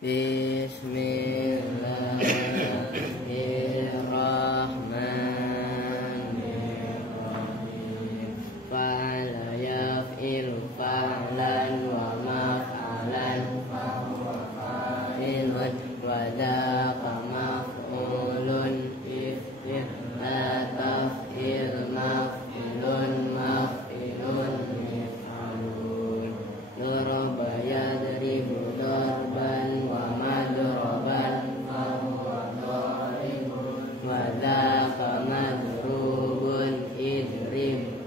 Bismillahirrahmanirrahim. Fa'ala yaf'ilu fa'lan wa maf'alan fa'ilun wa dhaqa maf'ulun if'il la taf'il maf'ilun maf'ilun mif'alun daraba yadribu darban wa madroban fahuwa daribun wa dhaqa madrubun idrib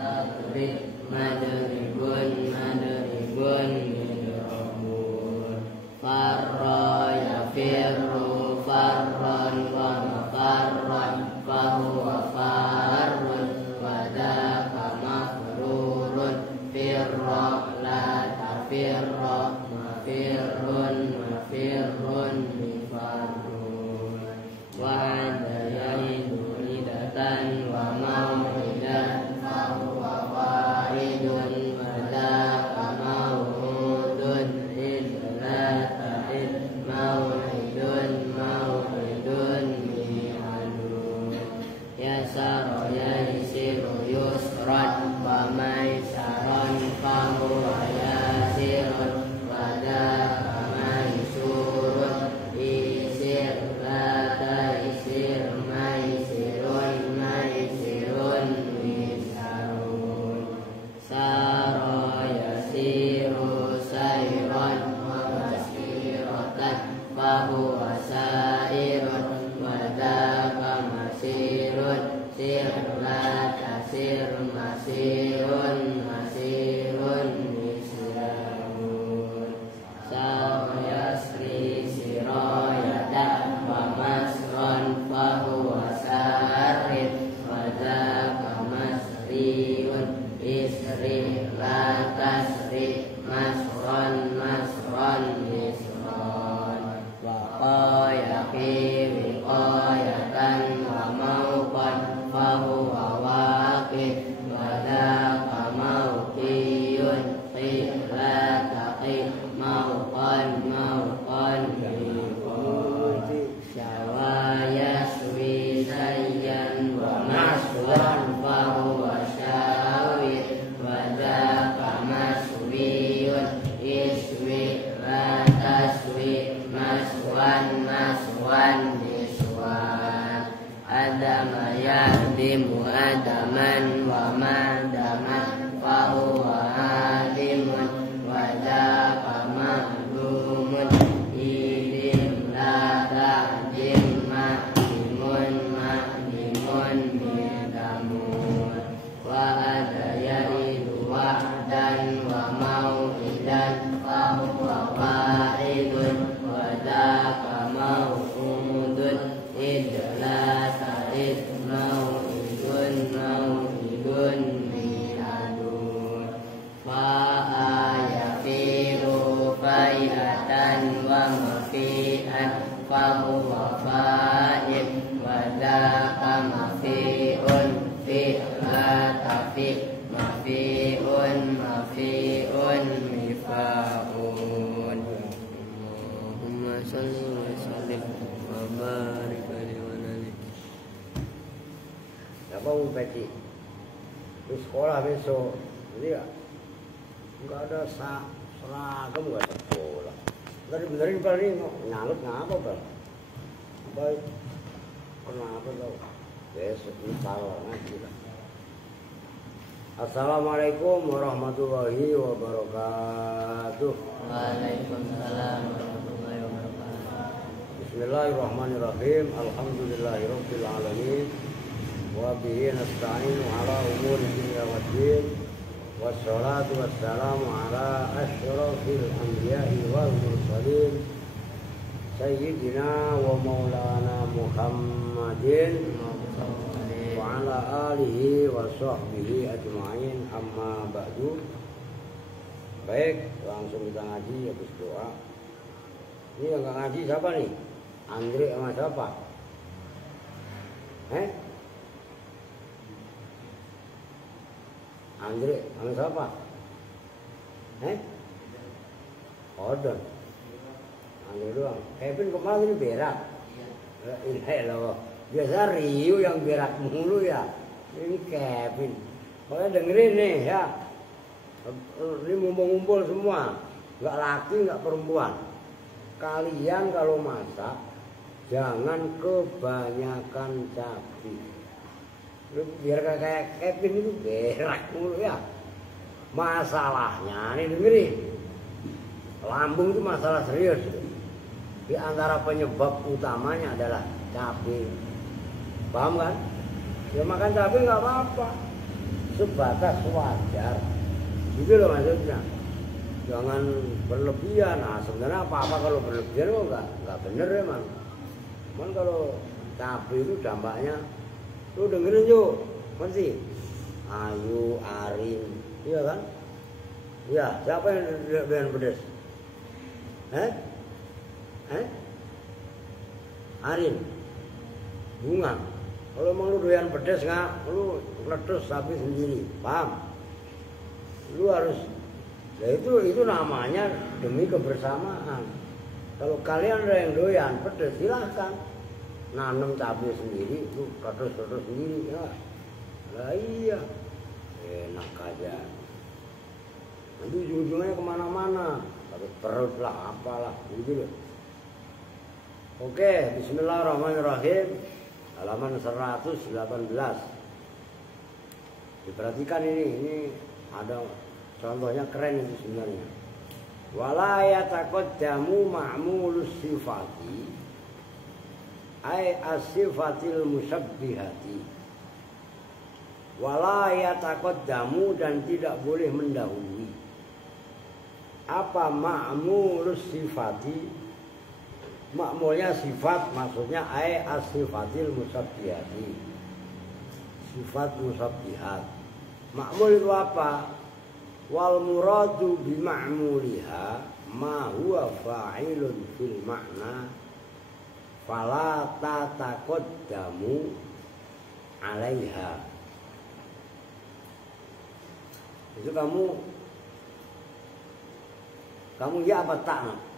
tadrib madribun madribun idribun farra yafirru farran wa mafarran fahuwa farrun wa dhaqa mafrurun firra la tafirra mafirrun mafirrun mifarrun wa'ada ya'idu idatan wa maw'idan fahuwa wa'idun wa dhaqa maw'udun idlata id maw'idun maw'idun mi'adun yasara yaisiru yusran wa maisaron fahuwa yasirun wa dhaqa maisurun isir la taisir maisirun maisirun misarun sara yasiru sayran wa basiratan fahuwa sairun wa dhaqa masirun sir la tasir masirun masirun misrun sama yasri sirayatan wa masron fahuwa sarin wa dhaqa masriun isri la tasri masron masron misron wa qayaqi wiqayatan wa mawqan fahuwa waqif wa dhaqa mawqiyun qila taqi mawqan mawqan biqun syawayaswi sayyan wa maswan fahuwa syawir wa dhaqa maswiyun iswi la taswi maswan maswan biswan adama yahdimu adaman wa madaman fahuwa hadimun wa dhaqa mahdumun idim la ta'dim mahdimun mahdimun midamun wa adayaidu wa'dan wa maw'idan fahuwa wa'idun wa dhaqa maw'udun idla ta'id maw'idun maw'idun mi'adun fa'ayafiru fa'iyatan wa mafi'an fahuwa fa'id wa dhaqa mafi'un fi'la tafi' mafi'un mafi'un mifa'un Allahumma salli wa sallim wa barik alaihi wa alihi. Apa mau peci? Di sekolah besok, jadi nggak ada seragam, nggak ada sekolah. Tadi benerin paling nyalut ngapa bang? Baik, kenapa tau? Besok ini salah ngaji lah. Assalamualaikum warahmatullahi wabarakatuh. Waalaikumsalam warahmatullahi wabarakatuh. Bismillahirrahmanirrahim. Alhamdulillahirabbil alamin. Wa bihi nasta'inu ala umuri dunya waddin. Wassalatu wassalamu ala asyrafil anbiya'i wal mursalin sayyidina wa maulana Muhammadin wa ala alihi wa sahbihi ajma'in amma ba'du. Baik, langsung kita ngaji habis doa. Ini yang gak ngaji siapa nih? Andre sama siapa? Andre sama siapa? Odon. Ini doang. Kevin kemarin ini berak. Ini loh. Biasa Rio yang berak mulu ya. Ini Kevin. Pokoknya dengerin nih ya. Ini ngumpul-ngumpul semua. Nggak laki, nggak perempuan. Kalian kalau masak jangan kebanyakan cabai. Biar kayak Kevin itu berak mulu ya. Masalahnya nih dengerin. Lambung itu masalah serius. Di antara penyebab utamanya adalah cabai. Paham kan? Ya makan cabai nggak apa-apa. Sebatas wajar. Gitu loh maksudnya. Jangan berlebihan. Nah sebenarnya apa-apa kalau berlebihan kok nggak bener emang. Cuman kalau cabai itu dampaknya, lu dengerin yuk, ngerti? Ayu, Arin, iya kan? Ya, siapa yang doyan pedas? Arin, Bunga. Kalau emang lu doyan pedas nggak, lu letus tapi sendiri, paham? Lu harus, ya itu namanya demi kebersamaan. Kalau kalian ada yang doyan pedas, silahkan nanam cabai sendiri, lu letus sendiri, ya. Lah iya, enak aja. Nanti ujung-ujungnya kemana-mana, tapi perut lah, apalah, gitu loh. Oke, Bismillahirrahmanirrahim. Halaman 118. Diperhatikan ini ada contohnya keren itu sebenarnya. Wala yataqaddamu ma'mulus sifati ay as-sifatil musyabbihati. Wala yataqaddamu dan tidak boleh mendahului. Apa ma'mulus sifati? Makmulnya sifat maksudnya ay as-sifatil musabbihati. Sifat musabbihat. Makmul itu apa? Wal muradu bi ma'muliha ma huwa fa'ilun fil ma'na fala tataqaddamu 'alaiha. Itu kamu ya apa tak?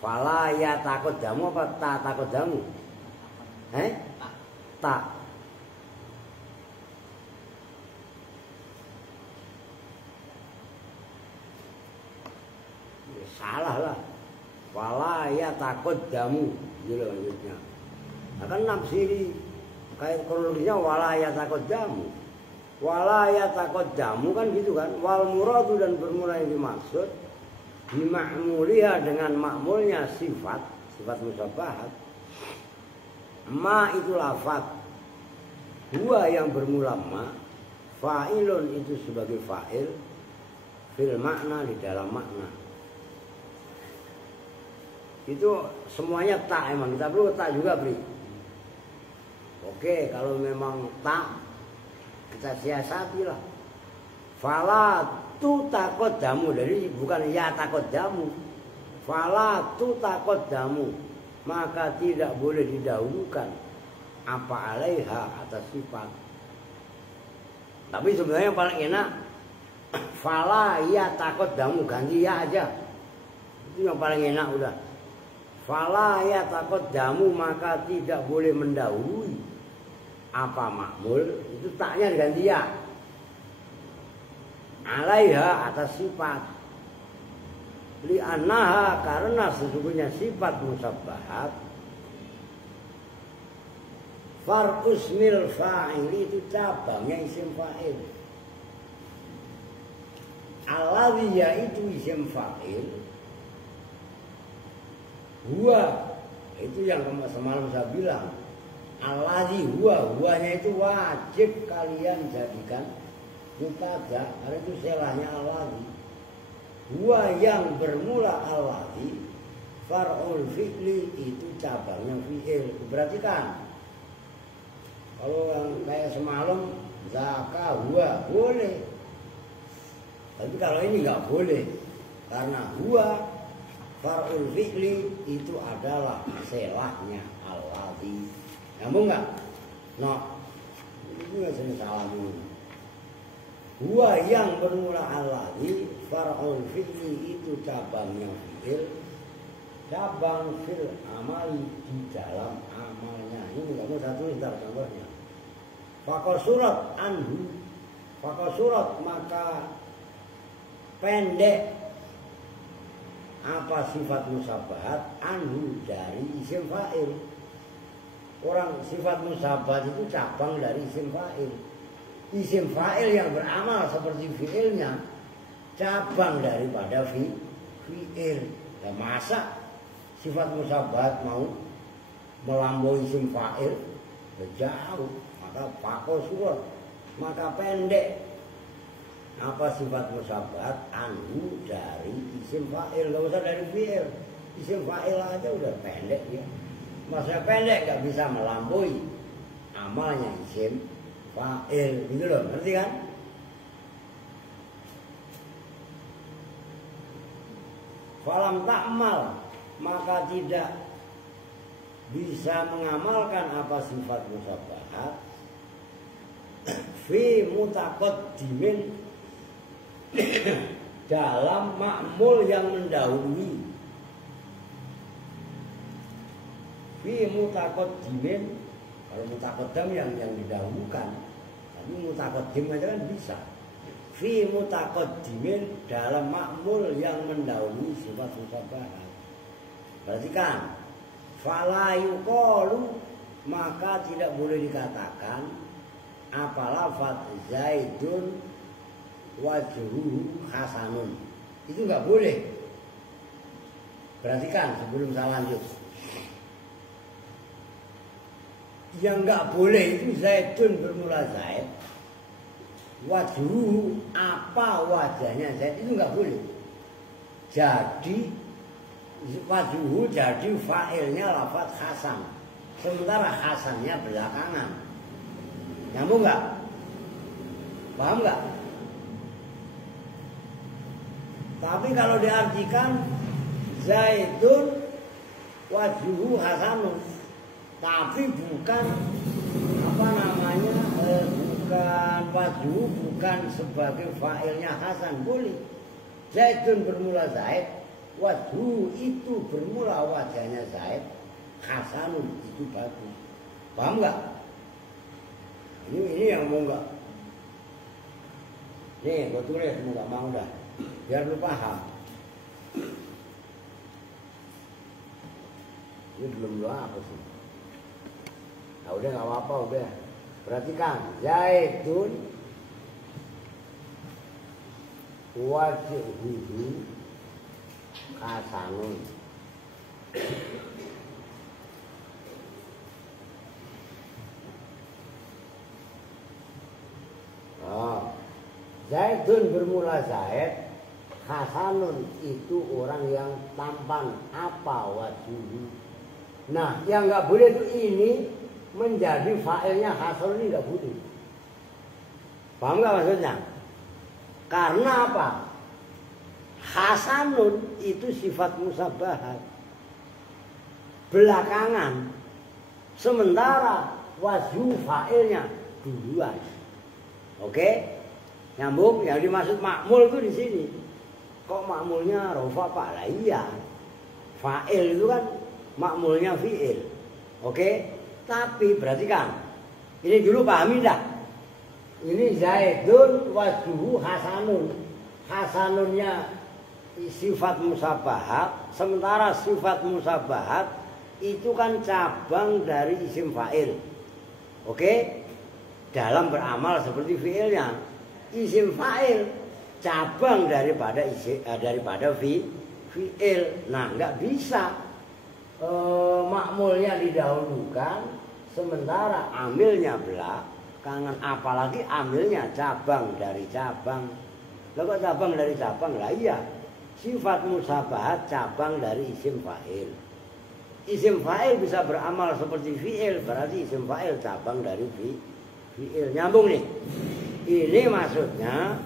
Fala ya takut jamu apa tak takut jamu? Tak. Ya, salah lah. Fala ya takut jamu, gitu maksudnya. Akan nafsiri kayak kronologisnya wala ya takut jamu. Wala ya takut jamu kan gitu kan. Wal muradu dan bermula yang dimaksud bima'muliha dengan makmulnya sifat musabbahat. Ma itu lafaz, huwa yang bermula ma, fa'ilun itu sebagai fa'il, fil makna di dalam makna. Itu semuanya tak emang, kita perlu tak juga beri. Oke, kalau memang tak kita siasati lah. Fala tu takut jamu, jadi bukan ya takut jamu. Fala tu takut jamu, maka tidak boleh didahulukan apa alaiha atas sifat. Tapi sebenarnya yang paling enak fala ya takut jamu, ganti ya aja. Itu yang paling enak udah. Fala ya takut jamu, maka tidak boleh mendahului apa makmul, itu taknya diganti ya. Alaiha atas sifat. Li'annaha karena sesungguhnya sifat musabbahat far'usmil fa'ili itu cabangnya isim fa'il. Alladhi yaitu isim fa'il. Huwa itu yang semalam saya bilang. Alladhi huwanya itu wajib kalian jadikan mubtada, karena itu selahnya alladhi. Huwa yang bermula alladhi, far'ul fi'li itu cabangnya fi'il. Perhatikan, kalau yang kayak semalam zaka huwa boleh, tapi kalau ini nggak boleh karena huwa far'ul fi'li itu adalah selahnya alladhi. Nyambung nggak? No, ini nggak sini salah dulu. Huwa yang bermula alladhi far'ul fi'li itu cabangnya fi'il, cabang fil amali di dalam amalnya. Ini kamu satu ntar contohnya. Fakosurat anhu, fakosurat maka pendek apa sifat musabahat anhu dari isim fa'il. Orang sifat musabahat itu cabang dari isim fa'il. Isim fa'il yang beramal seperti fi'ilnya cabang daripada fi'il. Ya masa sifat musabahat mau melampaui isim fa'il? Ya jauh. Maka fakosurat maka pendek apa sifat musabahat anhu dari isim fa'il. Gak usah dari fi'il, isim fa'il aja udah pendek ya. Maksudnya pendek gak bisa melampaui amalnya isim fa'il gitu loh, ngerti kan? Falam ta'mal maka tidak bisa mengamalkan apa sifat musabahat fi mutaqaddimin dalam ma'mul yang mendahului. Fi mutaqaddimin, kalau mutaqaddam yang didahulukan, tapi mutaqaddim aja kan bisa. Fi mutaqaddimin dalam ma'mul yang mendahului sifat musabahat. Perhatikan, fala yuqalu maka tidak boleh dikatakan apa lafaz Zaidun wajhuhu hasanun. Itu nggak boleh. Perhatikan sebelum saya lanjut. Yang nggak boleh itu Zaidun bermula Zaid. Wajhuhu apa wajahnya Zaid itu nggak boleh. Jadi wajhuhu jadi fa'ilnya lafaz hasan. Sementara hasannya belakangan. Nyambung nggak? Paham nggak? Tapi kalau diartikan Zaidun wajhuhu hasanun, tapi bukan apa namanya, bukan wajhuhu, bukan sebagai fa'ilnya hasan, boleh. Zaidun bermula Zaid, wajhuhu itu bermula wajahnya Zaid, hasanun itu bagus. Paham nggak? Ini yang mau nggak? Nih, gue tulis mau nggak mau dah, biar lu paham. Ini belum apa sih? Nah udah nggak apa-apa udah. Perhatikan, Zaidun wajhuhu hasanun. Zaidun bermula Zaid, hasanun itu orang yang tampan, apa wajhuhu. Nah yang nggak boleh itu ini menjadi fa'ilnya hasanun, ini nggak boleh. Paham nggak maksudnya? Karena apa? Hasanun itu sifat musabahat belakangan, sementara wajhu fa'ilnya duluan. Oke? Nyambung? Yang dimaksud makmul itu di sini. Kok makmulnya rofa Pak? Lah iya. Fa'il itu kan makmulnya fi'il. Oke? Tapi perhatikan. Ini dulu pahami dah. Ini Zaidun wajhuhu hasanun. Hasanunnya sifat musabahat, sementara sifat musabahat itu kan cabang dari isim fa'il. Oke? Dalam beramal seperti fi'ilnya. Isim fa'il cabang daripada fi'il. Nah, nggak bisa makmulnya didahulukan sementara amilnya belakangan, apalagi amilnya cabang dari cabang. Lah kok cabang dari cabang? Lah iya, sifat musabahat cabang dari isim fa'il. Isim fa'il bisa beramal seperti fi'il, berarti isim fa'il cabang dari fi'il. Nyambung nih. Ini maksudnya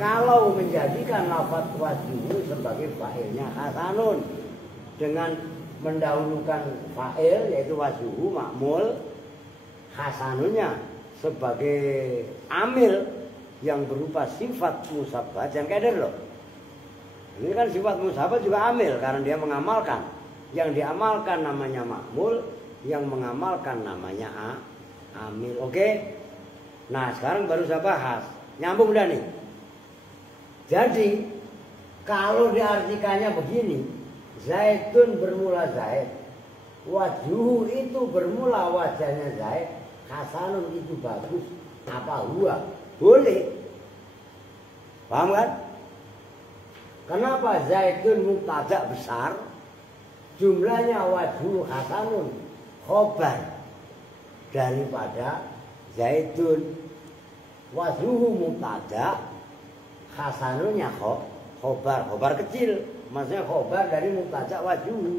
kalau menjadikan lafaz wajhuhu sebagai fa'ilnya hasanun dengan mendahulukan fa'il yaitu wajhuhu makmul, hasanunnya sebagai amil yang berupa sifat musabbahat yang kader loh. Ini kan sifat musabah juga amil karena dia mengamalkan. Yang diamalkan namanya makmul, yang mengamalkan namanya amil. Oke? Nah, sekarang baru saya bahas. Nyambung udah nih. Jadi, kalau diartikannya begini, Zaidun bermula Zaid. Wajhu itu bermula wajahnya Zaid. Hasanun itu bagus. Apa huwa? Boleh. Paham kan? Kenapa Zaidun mubtada besar? Jumlahnya wajhu hasanun khobar daripada Zaidun. Wajhu mubtada hasanunnya khobar kecil. Maksudnya khobar dari mubtada wajhu.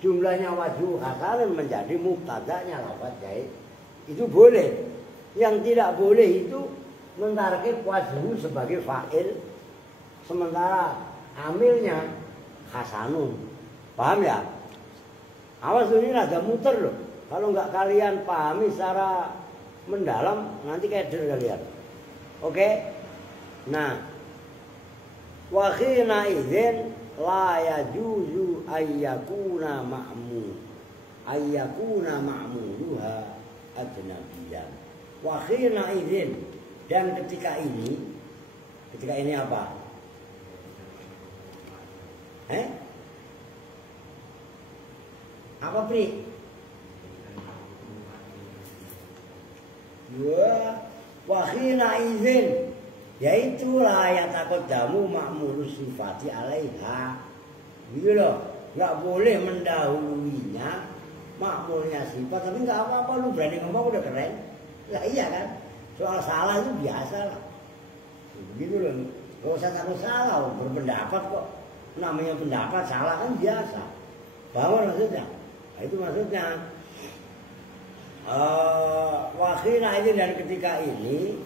Jumlahnya wajhu hasanun menjadi mubtadanya lafaz Zaid. Itu boleh. Yang tidak boleh itu mentarkib wajhu sebagai fa'il. Sementara amilnya hasanun. Paham ya? Awas ini agak muter loh. Kalau nggak kalian pahami secara mendalam, nanti keder kalian. Oke? Nah, wa khina idzin la yajuzu ayyakuna ma'muluha ajnabiyan. Wa khina idzin, dan ketika ini apa? Apa Pri? Wahina izin, yaitu layak takut damu makmulus sifati alaiha. Gitu loh, nggak boleh mendahuluinya makmulnya sifat. Tapi nggak apa-apa, lu berani ngomong udah keren. Lah iya kan, soal salah itu biasa lah. Begitu loh, nggak usah takut salah, berpendapat kok. Namanya pendapat salah kan biasa. Paham maksudnya? Nah, itu maksudnya. Wakhina ini dan ketika ini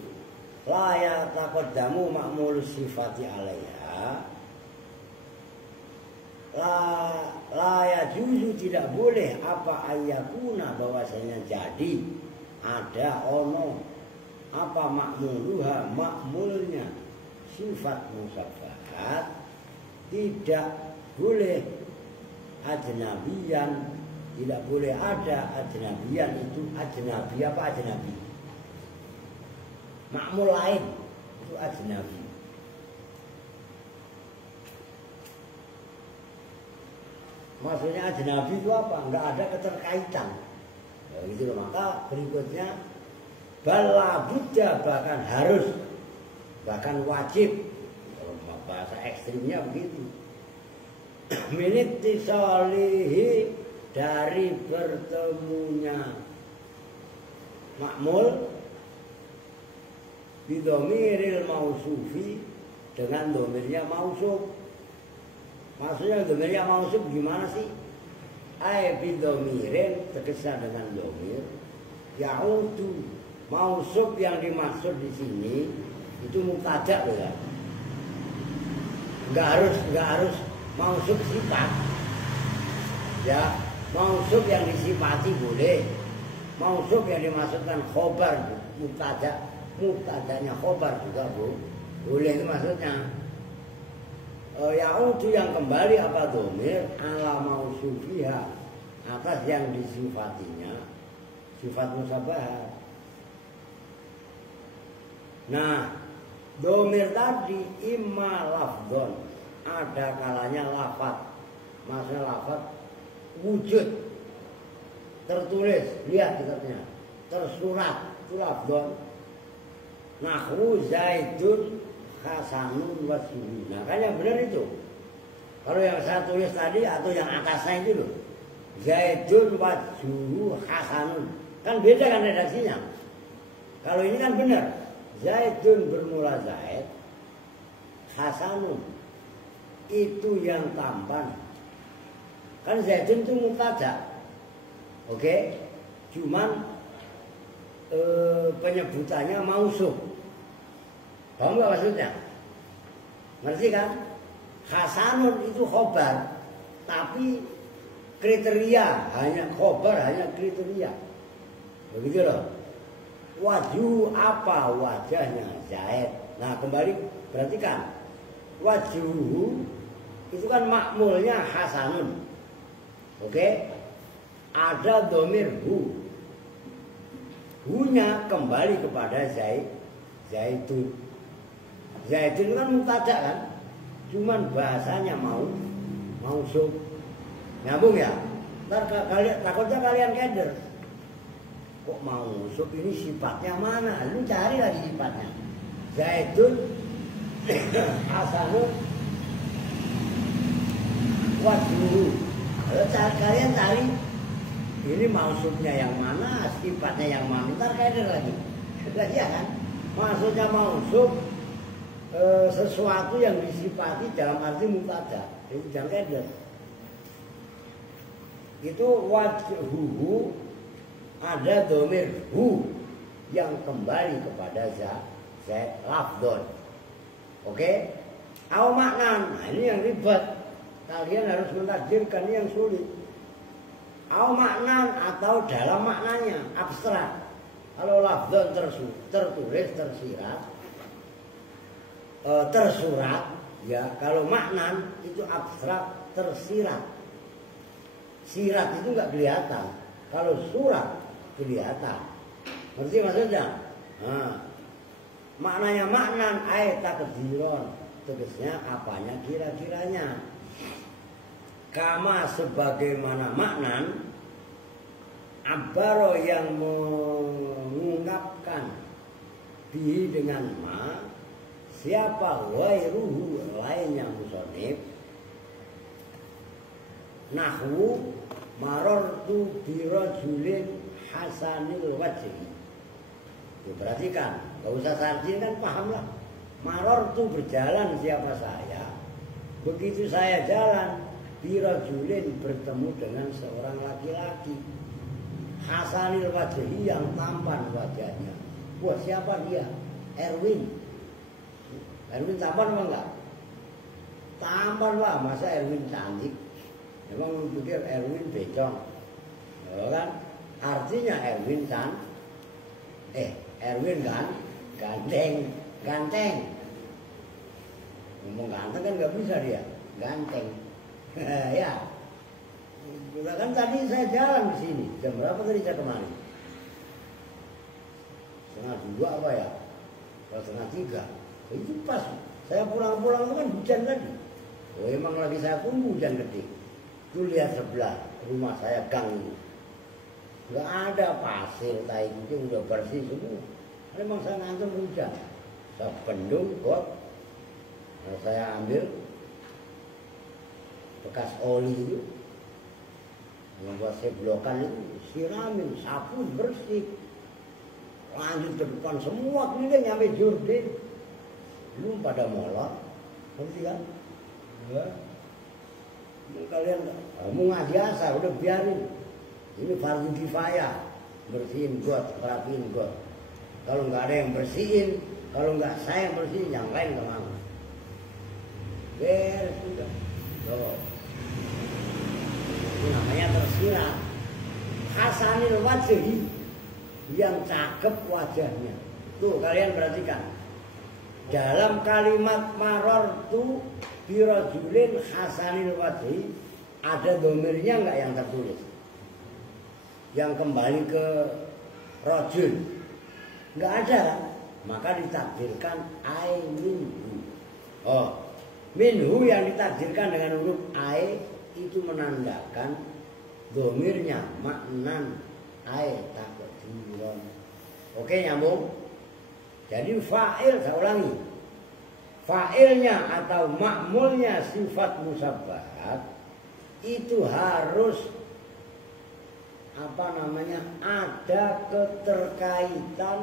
layak takut damu makmulus sifati alaiha. Layak juzu tidak boleh apa ayakuna bahwasanya jadi ada ono apa makmuluha makmulnya sifat musabbahat tidak boleh ajnabiyan. Tidak boleh ada ajnabiyan itu ajnabi apa ajnabi? Makmul lain itu ajnabi. Maksudnya ajnabi itu apa? Enggak ada keterkaitan. Ya, gitu loh. Maka berikutnya bala buddha bahkan harus bahkan wajib. Kalau bahasa ekstrimnya begitu. Minit tisalihi dari bertemunya makmul bidomiril mausufi dengan domirnya mausuf. Maksudnya domirnya mausuf gimana sih? Bidomirin terkesan dengan domir yaudu. Mausuf yang dimaksud di sini itu mubtada loh ya. Enggak harus mausuf sifat. Ya, mausuf yang disifati boleh. Mausuf yang dimaksudkan khobar mubtadanya khobar juga boleh, itu maksudnya. Yaudu yang kembali apa domir ala mausufiha atas yang disifatinya sifat musabbahat. Nah, domir tadi imma lafdon, ada kalanya lafad. Maksudnya lafad wujud tertulis, lihat dekatnya, tersurat, itu lafdon. Nahwu Zaidun hasanun wasuhi. Nah kan yang benar itu. Kalau yang saya tulis tadi atau yang atasnya itu loh, Zaidun wajhuhu hasanun, kan beda kan redaksinya. Kalau ini kan benar, Zaidun bermula Zaid, hasanun itu yang tampan. Kan Zaidun itu mubtada. Oke? Cuman penyebutannya mausuf. Paham nggak maksudnya? Ngerti kan? Hasanun itu khobar, tapi kriteria hanya khobar, hanya kriteria. Begitu loh. Wajhu apa wajahnya Zaid. Nah kembali perhatikan. Wajhu itu kan makmulnya hasanun. Oke? Ada domir hu. Hu-nya kembali kepada zaitun. Zaitun kan mubtada kan? Cuman bahasanya mausuf. Nyambung ya? Ntar takutnya kalian keder. Kok mausuf ini sifatnya mana? Lu cari lagi sifatnya. Zaitun hasanun wajhu. Kalian cari ini maksudnya yang mana, sifatnya yang mana, ntar keder lagi. Ya kan? Maksudnya mausuf sesuatu yang disifati dalam arti mubtada. Itu jangan keder. Itu wajhuhu, ada domir hu yang kembali kepada lafdon. Oke? Au maknan. Nah, ini yang ribet. Kalian harus mentakdirkan, ini yang sulit. Au maknan atau dalam maknanya, abstrak. Kalau lafdon tertulis, tersurat, ya. Kalau maknan itu abstrak, tersirat. Sirat itu nggak kelihatan. Kalau surat kelihatan. Ngerti maksudnya? Nah, maknanya maknan ayat takdiron. Tegasnya apanya kira-kiranya. Kama sebagaimana maknan abaro yang mengungkapkan bihi dengan ma, siapa wairuhu lainnya musonib. Nahwu marortu birajulin hasanil wajhi. Perhatikan, gak usah sarjin kan paham lah. Marortu berjalan siapa saya. Begitu saya jalan, birajulin bertemu dengan seorang laki-laki. Hasanil wajhi yang tampan wajahnya. Wah, siapa dia? Erwin. Erwin tampan apa enggak? Tampan lah, masa Erwin cantik? Memang lu pikir Erwin becong, ya kan? Artinya Erwin Erwin kan ganteng. Ngomong ganteng kan nggak bisa dia, ganteng. Ya, kan tadi saya jalan di sini. Jam berapa tadi saya kemari? 1:30 apa ya? Kalau 1:30. Itu pas saya pulang-pulang itu kan hujan lagi. Oh, emang lagi saya tunggu hujan gede. Itu lihat sebelah rumah saya gang itu. Gak ada pasir, tai kucing udah bersih semua. Memang saya ngantuk hujan. Saya bendung got. Nah, saya ambil bekas oli itu. Yang buat seblokan itu siramin, sapu bersih. Lanjut ke depan semua keliling sampai Jordan. Belum pada molor. Ngerti kan? Ya. Kalian mau ngaji asal udah biarin. Ini fardu kifayah, bersihin got, rapiin got. Kalau nggak ada yang bersihin, kalau nggak saya yang bersihin, yang lain kemana? Beres sudah. Tuh. Itu namanya tersirat. Hasanil wajhi, yang cakep wajahnya. Tuh kalian perhatikan. Dalam kalimat marortu birajulin hasanil wajhi, ada domirnya nggak yang tertulis? Yang kembali ke rajul nggak ada kan? Maka ditakdirkan ai minhu. Oh, minhu yang ditakdirkan dengan huruf ai itu menandakan domirnya maknan ai takdiron. Oke, nyambung. Jadi fa'il, saya ulangi, fa'ilnya atau ma'mulnya sifat musabbahat itu harus ada keterkaitan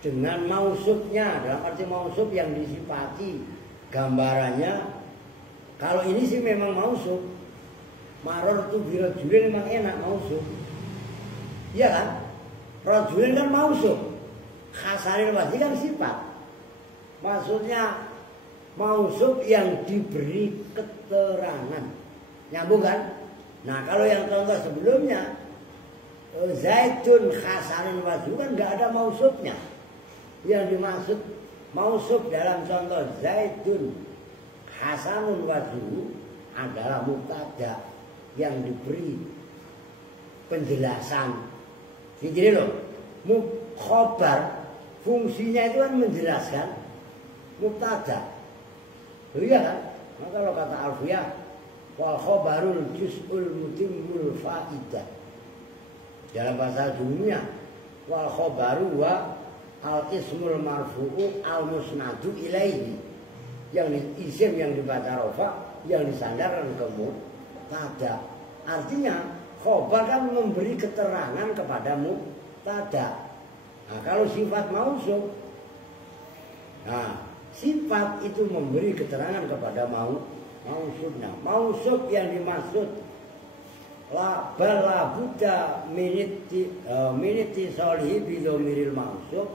dengan mausufnya. Dalam arti mausuf yang disifati gambarannya. Kalau ini sih memang mausuf. Maror tu birajulin memang enak mausuf. Iya kan? Rajulin kan mausuf. Hasanil wajhi kan sifat. Maksudnya mausuf yang diberi keterangan. Nyambung kan? Nah kalau yang contoh sebelumnya Zaidun hasanil wajhi kan nggak ada mausufnya. Yang dimaksud mausuf dalam contoh Zaidun hasanun wajhu adalah mubtada yang diberi penjelasan. Jadi loh, khobar fungsinya itu kan menjelaskan mubtada. Iya kan? Maka kalau kata Alfiyah, wal khobarul juz'ul mutimmul faidah. Dalam bahasa dunia, wal khobaru wa al ismul marfu'u al musnadu ilaihi. Yang isim yang dibaca rofa, yang disandarkan ke mubtada. Artinya khobar kan memberi keterangan kepada mubtada. Nah, kalau sifat mausuf, nah sifat itu memberi keterangan kepada mausufnya. Mausuf yang dimaksud la buddha miniti solihi bidomiril mausuf,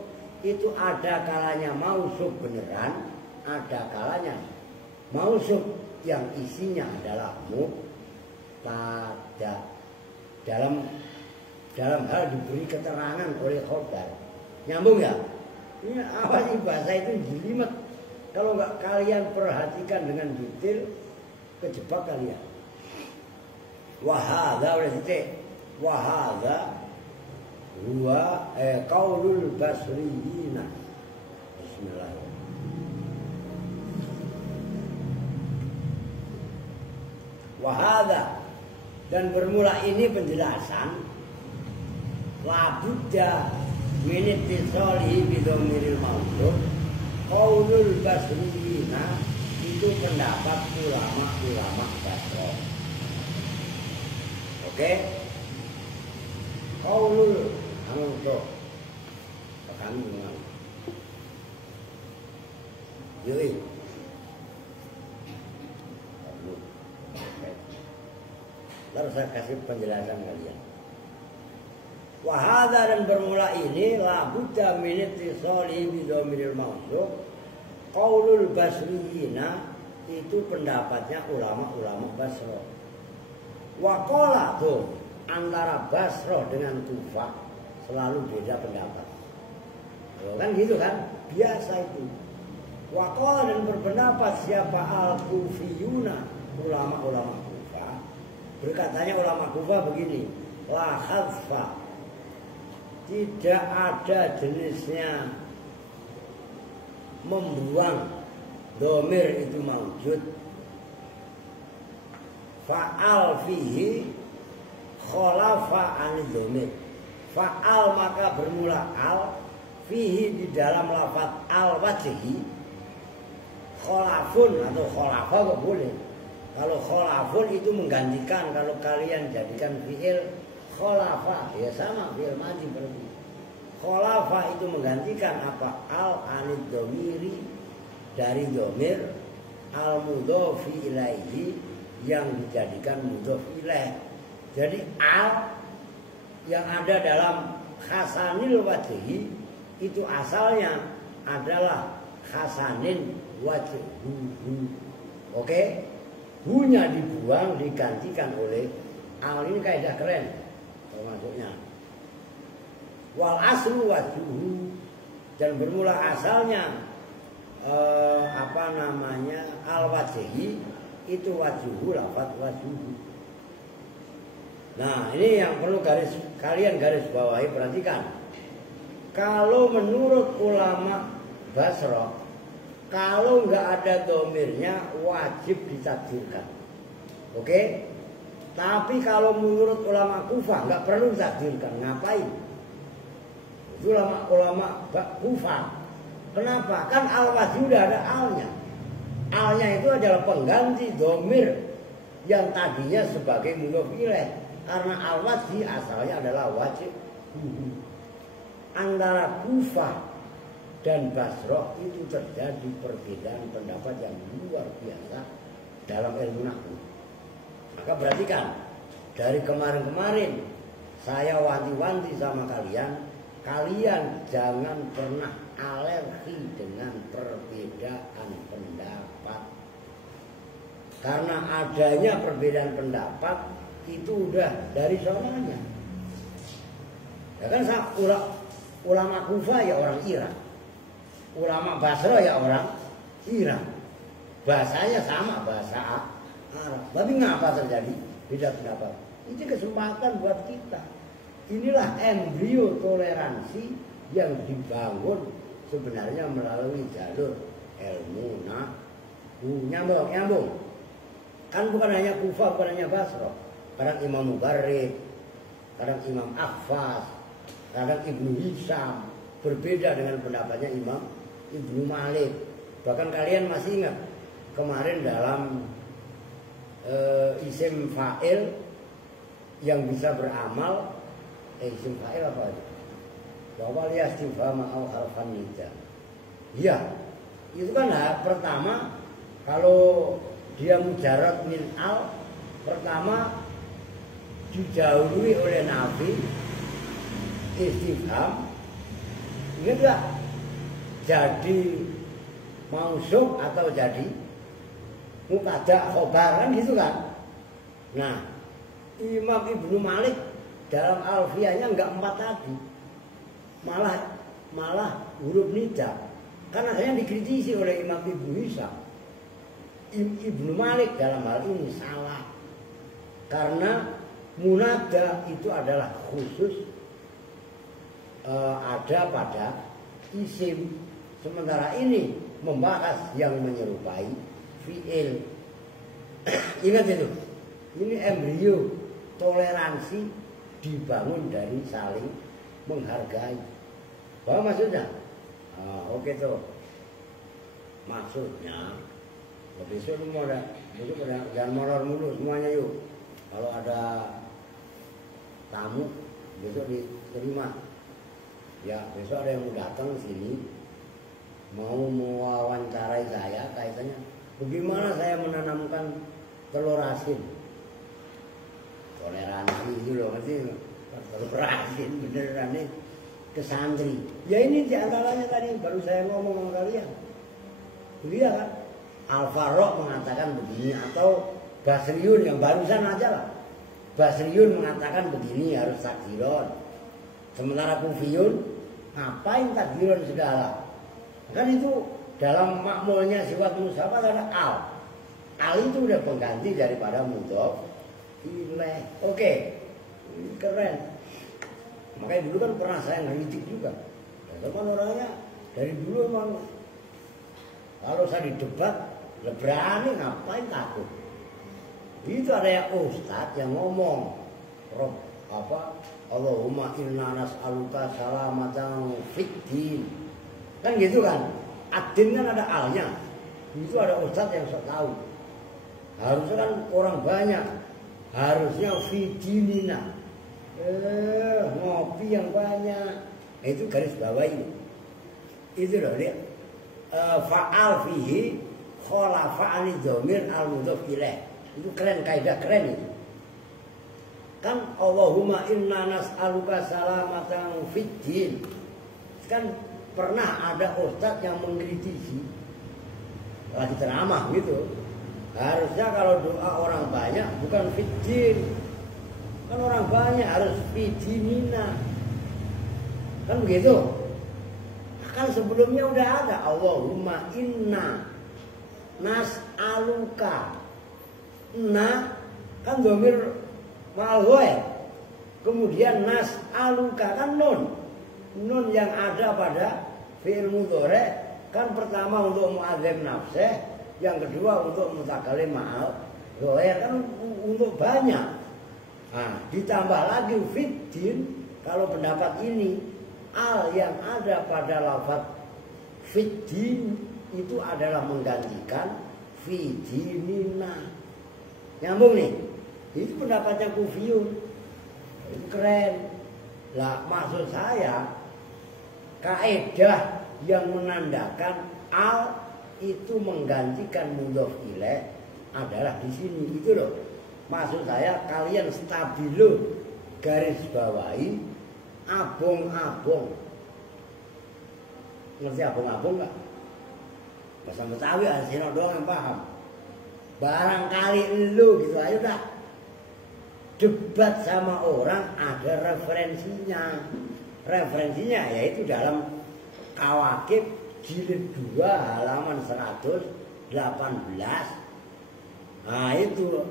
itu ada kalanya mausuf beneran, ada kalanya mausuf yang isinya adalah mubtada. Dalam hal diberi keterangan oleh khobar. Nyambung ya? Ini apa sih bahasa itu jelimet. Kalau nggak kalian perhatikan dengan detail, kejebak kalian. Wahada oleh titik. Wahada huwa qaulul basriyina. Bismillahirrahmanirrahim. Wahada, dan bermula ini penjelasan la budda min ittisali bidomiril mausuf qaulul basriyina, itu pendapat ulama-ulama Basra. Oke? Qaulul mausuf kami dengar. Yoi. Lalu saya kasih penjelasan kalian. Wahada, dan bermula ini la budda min ittisali bidomiril mausuf qaulul basriyina, itu pendapatnya ulama-ulama Basra. Waqala tuh antara Basra dengan Kufah selalu beda pendapat. Kan gitu kan? Biasa itu. Waqala, dan berpendapat siapa al-Kufiyuna, ulama-ulama Kufah. Berkatanya ulama Kufah begini, la khadfa, tidak ada jenisnya membuang domir itu maujud. Fa'al fihi kholafa anid domir. Fa'al maka bermula al fihi di dalam lafaz al wajhi. Kholafun atau kholafa kok boleh. Kalau kholafun itu menggantikan, kalau kalian jadikan fi'il kholafa, ya sama fi'il madhi berarti. Kholafa itu menggantikan apa? Al anid domiri, dari domir al mudhofi ilaihi, yang dijadikan mudhofi ilaih. Jadi al yang ada dalam khasanil wajhi itu asalnya adalah khasanin wajhuhu. Oke? Hunya dibuang, digantikan oleh al. Ini kaidah keren termasuknya. Wal aslu wajhuhu, dan bermula asalnya al wajhi itu wajhuhu, lafaz wajhuhu. Nah, ini yang perlu kalian garis bawahi, perhatikan. Kalau menurut ulama Basra, kalau nggak ada domirnya wajib ditakdirkan. Oke? Tapi kalau menurut ulama Kufah nggak perlu ditakdirkan. Ngapain? Itu ulama Kufah. Kenapa? Kan al-wajhi udah ada alnya. Alnya itu adalah pengganti domir yang tadinya sebagai mudhof ilaih. Karena al-wajhi asalnya adalah wajib. Antara Kufah dan Basra itu terjadi perbedaan pendapat yang luar biasa dalam ilmu nahwu. Maka perhatikan, dari kemarin-kemarin saya wanti-wanti sama kalian, kalian jangan pernah alergi dengan perbedaan pendapat. Karena adanya perbedaan pendapat itu udah dari sononya. Ya kan, ulama Kufah ya orang Iran, ulama Basra ya orang Iran. Bahasanya sama, bahasa Arab. Tapi ngapa terjadi beda pendapat? Ini kesempatan buat kita. Inilah embrio toleransi yang dibangun sebenarnya melalui jalur ilmu nyambung. Kan bukan hanya Kufah, bukan hanya Basra. Kadang Imam Mubarrid, kadang Imam Akhfas, kadang Ibnu Hisham berbeda dengan pendapatnya Imam Ibnu Malik. Bahkan kalian masih ingat kemarin dalam isim fa'il yang bisa beramal, isim fa'il apa itu? Bahwa liyastifhama au harfan nida. Iya, itu kan pertama kalau dia mujarad min al, pertama didahului oleh nafi istifham. Ingat gak? Jadi mausuf atau jadi mubtada khobar kan gitu kan. Nah, Imam Ibnu Malik dalam alfiyahnya enggak 4 tadi. Malah huruf nida. Karena saya dikritisi oleh Imam Ibnu Hisham. Ibnu Malik dalam hal ini salah. Karena munada itu adalah khusus ada pada isim. Sementara ini membahas yang menyerupai fi'il. Ingat itu. Ini embrio toleransi dibangun dari saling menghargai. Paham maksudnya? Oke tuh. Maksudnya besok lu mau besok jangan molor mulu semuanya yuk. Kalau ada tamu besok diterima. Ya besok ada yang mau datang sini mau mewawancarai saya kaitannya bagaimana saya menanamkan telur asin. Toleransi itu loh nanti telur asin beneran nih ke santri. Ya ini diantaranya tadi baru saya ngomong sama kalian. Iya kan? Al-Farrokh mengatakan begini atau Basriun yang barusan aja lah. Basriun mengatakan begini harus takdiron. Sementara Kufiyun ngapain takdiron segala? Kan itu dalam makmulnya sifat musafat ada al. Al itu udah pengganti daripada mudhof ilaih. Oke. Keren. Makanya dulu kan pernah saya ngeritik juga. Dan kan orangnya dari dulu emang kalau saya di debat berani ngapain takut. Itu ada yang ustadz yang ngomong Rob apa Allahumma inna nas'aluka salamatan fiddin. Kan gitu kan. Ad-din kan ada alnya. Itu ada ustadz yang sok tahu. Harusnya kan orang banyak. Harusnya fiddinina. Ngopi yang banyak. Itu garis bawah ini. Itu loh lihat. Fa'al fihi kholafa ani dhamir al-mudhaf ilaih. Itu keren, kaidah keren itu. Kan Allahumma inna nas'aluka salamatan fiddin. Kan pernah ada ustadz yang mengkritisi lagi ceramah gitu. Harusnya kalau doa orang banyak bukan fiddin. Kan orang banyak harus fiddinina. Kan begitu. Kan sebelumnya udah ada Allahumma inna nas'aluka. Nah kan dhamir ma'al ghaib. Kemudian nas'aluka kan nun. Nun yang ada pada fi'il mudhari kan pertama untuk mu'adzim nafsih, yang kedua untuk mutakallim ma'al ghaib kan untuk banyak. Nah, ditambah lagi fiddin kalau pendapat ini al yang ada pada lafaz fiddin itu adalah menggantikan fiddinina. Nyambung nih. Itu pendapatnya Kufiyun. Itu keren. Lah maksud saya kaidah yang menandakan al itu menggantikan mudhof ilaih adalah di sini itu loh. Maksud saya kalian stabilo garis bawahi abong-abong. Ngerti abong-abong enggak? Bahasa Betawi asino doang yang paham. Barangkali lu gitu ayo dah. Debat sama orang ada referensinya. Referensinya yaitu dalam Kawakib jilid 2 halaman 100 18. Nah itu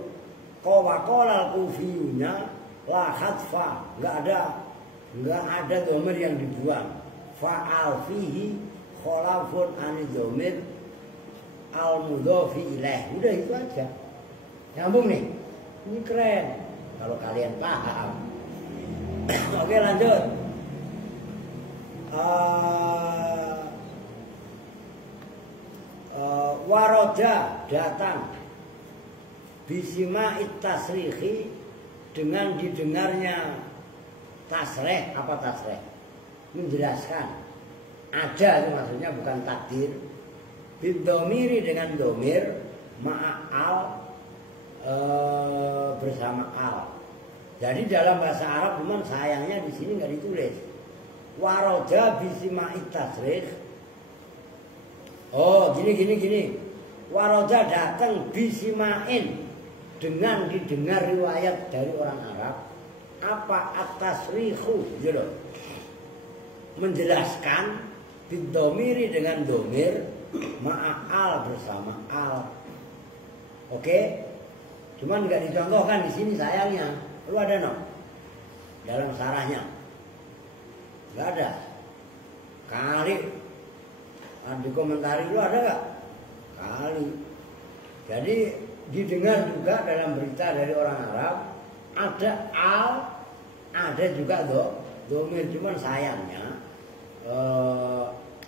qawaqal kufiyunya la khatfa, enggak ada dhamir yang dibuang. Fa'al fihi khalafun anil dhamir al mudhofi ilaih. Udah itu aja. Nyambung nih. Ini keren kalau kalian paham. Oke, lanjut. Waroda datang bisima tasrihi dengan didengarnya tasreh. Apa tasreh? Menjelaskan. Ada itu maksudnya, bukan takdir. Bidomiri dengan domir ma'al bersama al. Jadi dalam bahasa Arab cuman sayangnya di sini nggak ditulis. Waroda bisima tasrih. Oh gini. Waroda datang bisimain dengan didengar riwayat dari orang Arab. Apa at-tasrihu gitu. Menjelaskan bidomiri dengan domir ma'al bersama al. Oke? Cuman nggak dicontohkan di sini sayangnya. Lu ada no? Dalam sarahnya nggak ada. Kali di komentari lu ada nggak? Kali. Jadi didengar juga dalam berita dari orang Arab ada al, ada juga domir, cuman sayangnya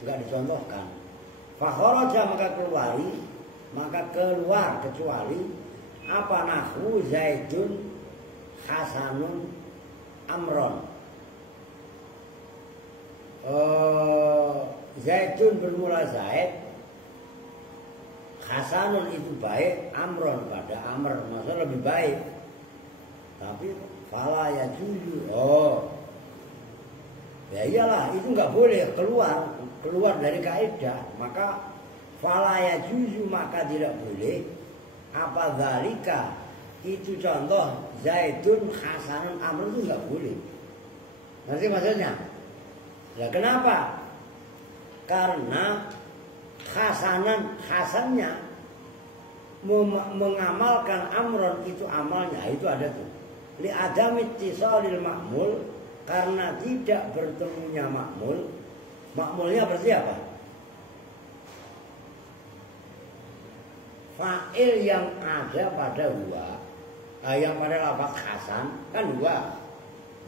nggak dicontohkan. Fakharaja maka keluar kecuali apa nahu Zaidun Hasanun Amron. Zaidun bermula Zaid, Hasanun itu baik, Amron pada Amr, maksudnya lebih baik. Tapi fala ya juju. Oh, ya iyalah, itu nggak boleh keluar dari kaidah. Maka fala ya juju, maka tidak boleh. Apa zalika? Itu contoh Zaidun Hasanun Amr itu nggak boleh. Nanti maksudnya? Ya kenapa? Karena Hasannya mengamalkan Amron itu amalnya, itu ada tuh. Li adami ittisalil ma'mul, karena tidak bertemunya ma'mul. Ma'mulnya berarti apa? Fa'il yang ada pada huwa, yang pada lafaz Hasan kan huwa.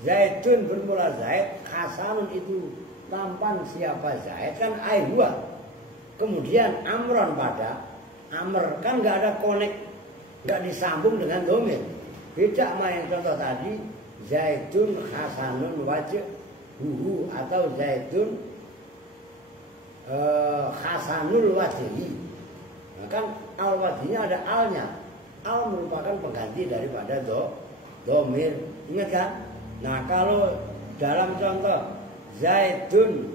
Zaidun bermula Zaid, Hasanun itu tampan siapa Zaid kan ai huwa. Kemudian Amron pada Amr kan nggak ada konek, nggak disambung dengan domir. Beda sama yang contoh tadi Zaidun Hasanun wajhuhu atau Zaidun Hasanul wajhi. Nah, kan al wajhinya ada alnya. Al merupakan pengganti daripada domir. Ingat kan? Nah kalau dalam contoh Zaidun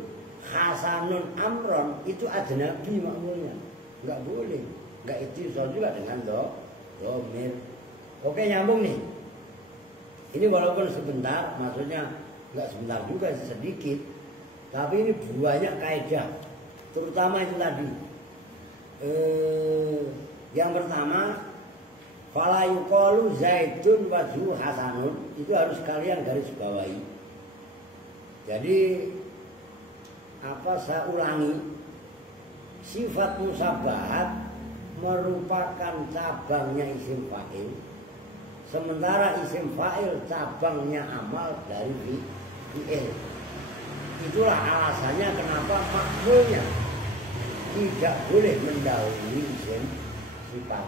Hasanun Amron itu ajnabi makmulnya, nggak boleh, nggak ittisal juga dengan domir. Oke, nyambung nih. Ini walaupun sebentar, maksudnya nggak sebentar juga, sedikit, tapi ini banyak kaidah, terutama itu tadi. Yang pertama, fala yuqalu Zaidun wajhu Hasanun, itu harus kalian garis bawahi. Jadi saya ulangi, sifat musabbahat merupakan cabangnya isim fa'il, sementara isim fa'il cabangnya amal dari fi'il. Itulah alasannya kenapa makmulnya tidak boleh mendahului isim sifat.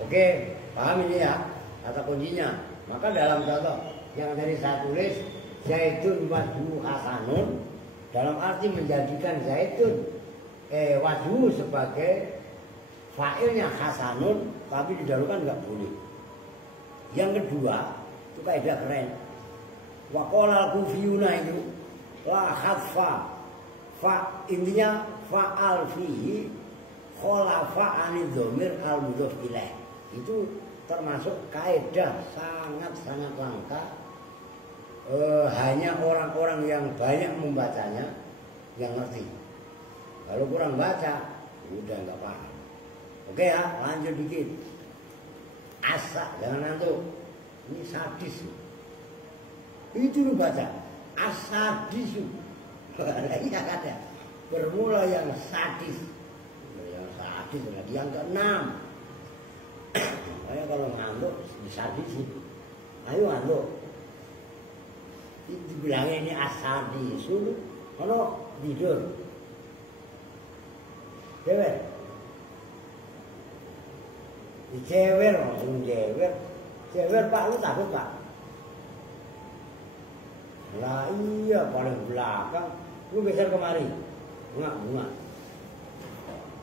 Oke, paham ini ya kata kuncinya. Maka dalam contoh yang tadi saya tulis Zaidun wajhu Hasanun, dalam arti menjadikan Zaidun wajhu sebagai fa'ilnya Hasanun, tapi didahulukan nggak boleh. Yang kedua, itu kaidah keren. Waqala al-kufiyuna itu la khaffa. Intinya fa'al fihi khalafa anid dhamir al-mudhof ilaih. Itu termasuk kaidah sangat-sangat langka. Hanya orang-orang yang banyak membacanya yang ngerti. Kalau kurang baca, udah nggak paham. Oke ya, lanjut dikit. Asa, jangan ngantuk. Ini sadis. Itu lu baca. Asadisu. Ini ada. Bermula yang sadis. Yang sadis lagi yang keenam. Makanya kalau ngantuk disadis itu. Ayo ngantuk. Dibilangnya ini asadisu. Kalau tidur. Cewek. Dicewer langsung cewer. Cewer Pak, lu takut Pak? Lah iya paling belakang. Lu geser kemari. Bunga.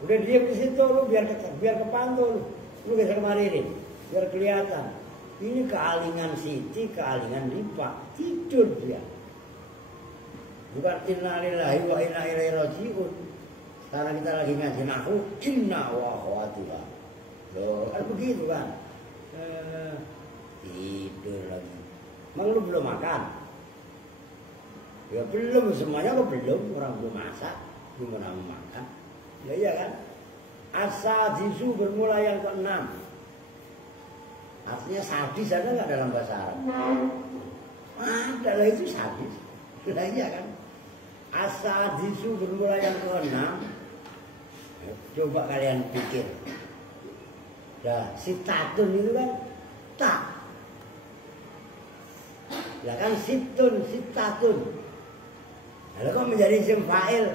Udah diam di situ lu biar kepantau lu. Lu geser kemari ini. Biar kelihatan. Ini kealingan Siti, kealingan Dipa. Tidur dia. Bukan inna lillahi wa inna ilaihi raji'un. Sekarang kita lagi ngaji nahwu inna wa akhwatuha. Loh, kan begitu kan? Tidur lagi. Emang lu belum makan? Ya belum, semuanya kok belum. Orang belum masak, belum pernah makan. Ya iya kan? Asadisu bermula yang keenam. Artinya sadis ada nggak dalam bahasa Arab? Ada lah, itu sadis. Lah iya kan? Asadisu bermula yang keenam. Coba kalian pikir. Ya, sitatun itu kan tak. Ya kan sitatun. Lalu kok menjadi isim fa'il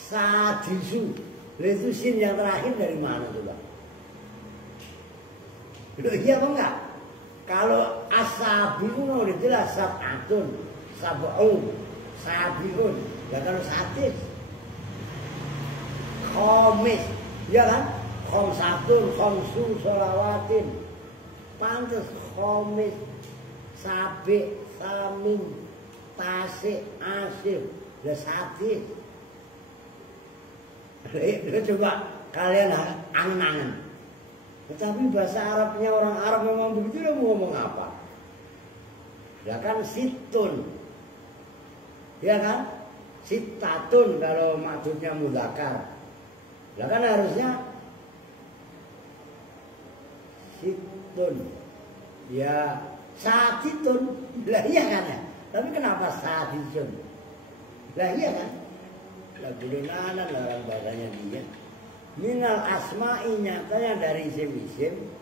sadisu. Itu sin yang terakhir dari mana coba? Loh iya apa enggak? Kalau asabiun itu lah sab'atun, sab'un, sabiun. Ya kalau sadis khomis, ya kan? Khomsatun, khomsu, sholawatin. Pantes khomis, sabi, samin, tasik, asir. Ya sadis. Coba kalian angen-angen. Tetapi bahasa Arabnya orang Arab memang begitu, dia mau ngomong apa? Ya kan situn. Ya kan? Sitatun kalau maksudnya mudzakkar. Ya kan harusnya situn. Ya satitun. Lah iya kan ya? Tapi kenapa satitun? Lah iya kan? Lah bulenanan orang bahasanya dia. Minal asma'i nyatanya dari isim-isim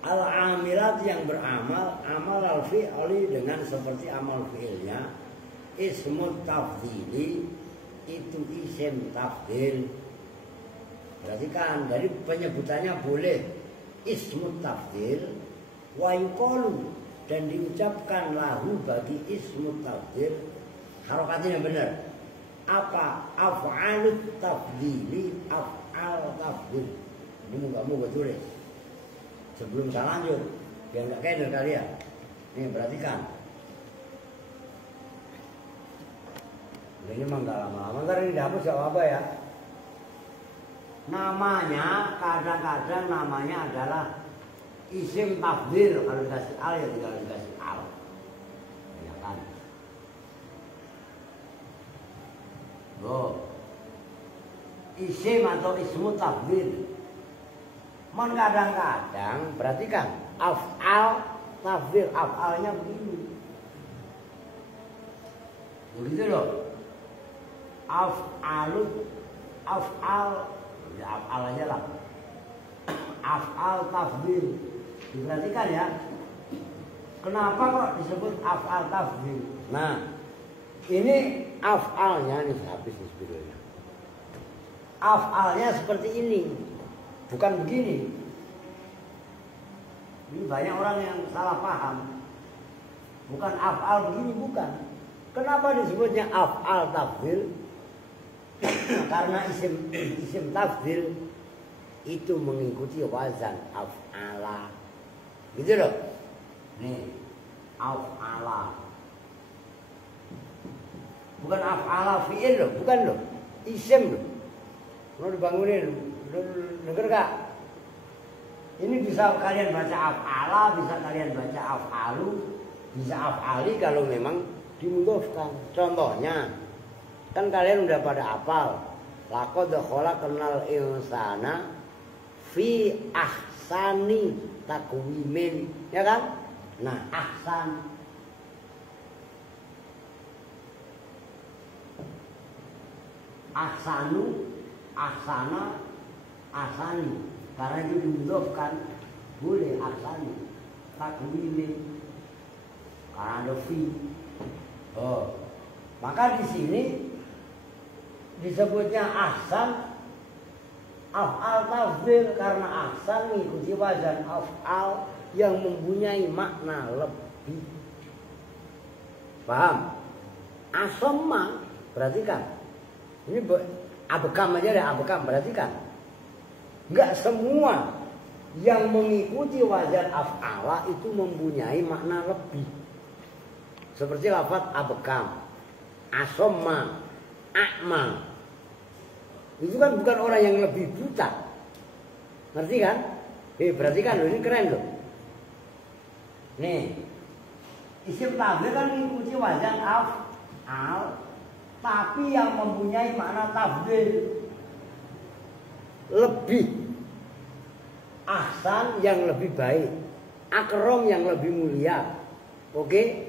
al-amilat yang beramal, amal al-fi'li dengan seperti amal fi'ilnya. Ismut tafdili itu isim tafdil. Berarti kan dari penyebutannya boleh ismut tafdil wa yuqalu dan diucapkan lahu bagi ismut tafdil harokatnya benar. Apa af'alut tafdili, af'al tafdil. Ini muka-muka tulis. Sebelum saya lanjut, biar nggak keder kalian. Nih perhatikan. Ini memang nggak lama-lama. Ntar ini dihapus gak apa-apa ya. Namanya kadang-kadang namanya adalah isim tafdil. Kalau dikasih al ya tinggal dikasih al. Ya kan. Loh, isim atau ismu tafdil. Man kadang-kadang perhatikan af'al tafdil, af'alnya begini. Begitu loh. Af'al ya af'al aja lah. Af'al tafdil. Diperhatikan ya. Kenapa kok disebut af'al tafdil? Nah, ini af'alnya nih habis sebetulnya. Af'alnya seperti ini, bukan begini. Ini banyak orang yang salah paham. Bukan af'al begini, bukan. Kenapa disebutnya af'al tafdil? Karena isim tafdil itu mengikuti wazan af'ala. Gitu loh. Nih, af'ala. Bukan af'ala fi'il loh, bukan loh. Isim loh. Mau dibangunin, denger gak? Ini bisa kalian baca af'ala, bisa kalian baca af'alu, bisa af'ali kalau memang dimudhofkan. Contohnya, kan kalian udah pada hafal Laqad khalaqnal insana fi ahsani taqwimin, ya kan? Nah, ahsan ahsanu, ahsana, ahsani. Karena itu dimudofkan, boleh ahsani. Taqwimin. Karena ada fi. Oh. Maka di sini disebutnya ahsan af'al tafdhil karena ahsan mengikuti wazan af'al yang mempunyai makna lebih. Paham? Asamma, perhatikan. Ini abekam aja deh, abekam, perhatikan. Enggak semua yang mengikuti wazan af'ala itu mempunyai makna lebih. Seperti lafaz abekam, asamma, a'ma. Itu kan bukan orang yang lebih buta. Ngerti kan? Perhatikan loh, ini keren loh. Nih, isim tafdhil kan mengikuti wazan af'al, tapi yang mempunyai makna tafdhil lebih. Ahsan yang lebih baik, akram yang lebih mulia. Oke?